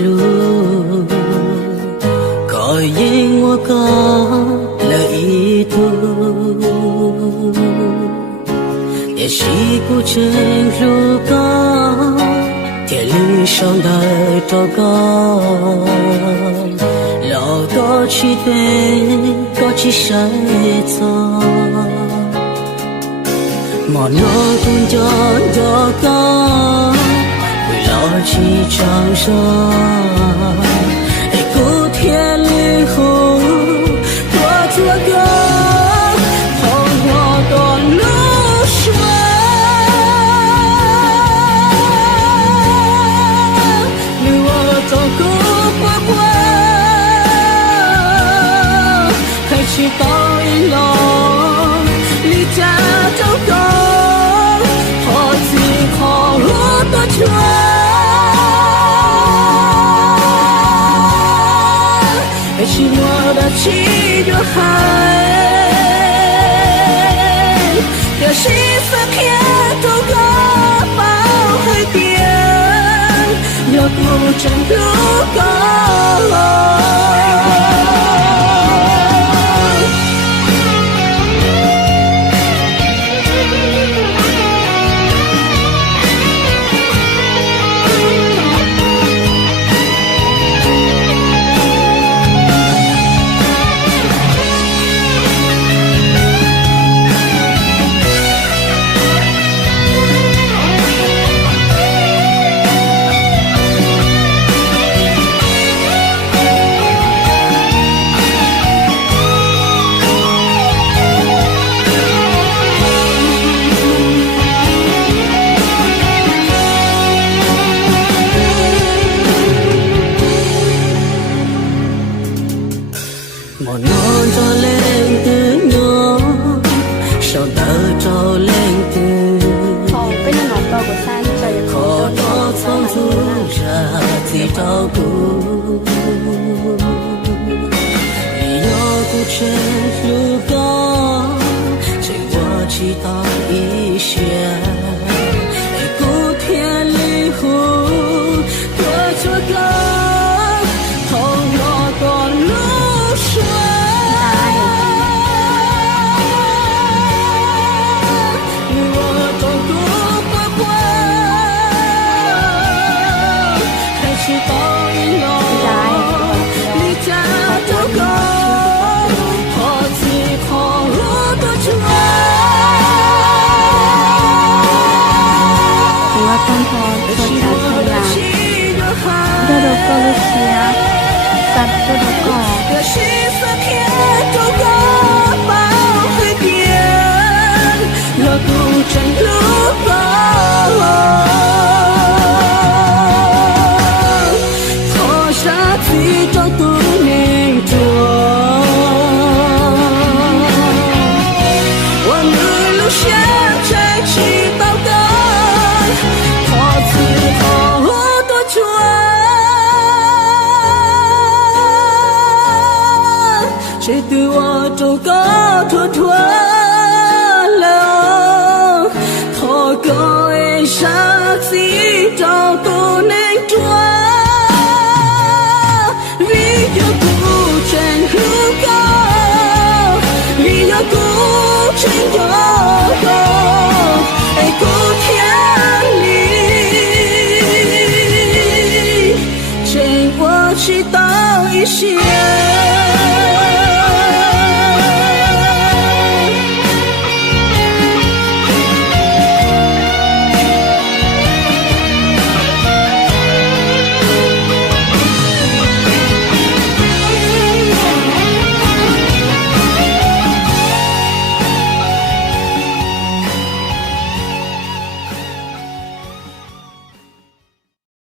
路，可因我个了一途，也是不真如个铁律上的祷告，老多去对高起谁走。莫诺动就多高，为了去长生，一股铁里湖多做个，同我的露水，你我走过不归，开启到一路，离家走高。也是我的气就海，也是四片都个包海边，有不真如高。我弄着脸的我，手得着脸的，可多仓促着最照顾，你要不成如歌，请我祈祷一些，一股天里湖多做个。谁对我走高脱脱？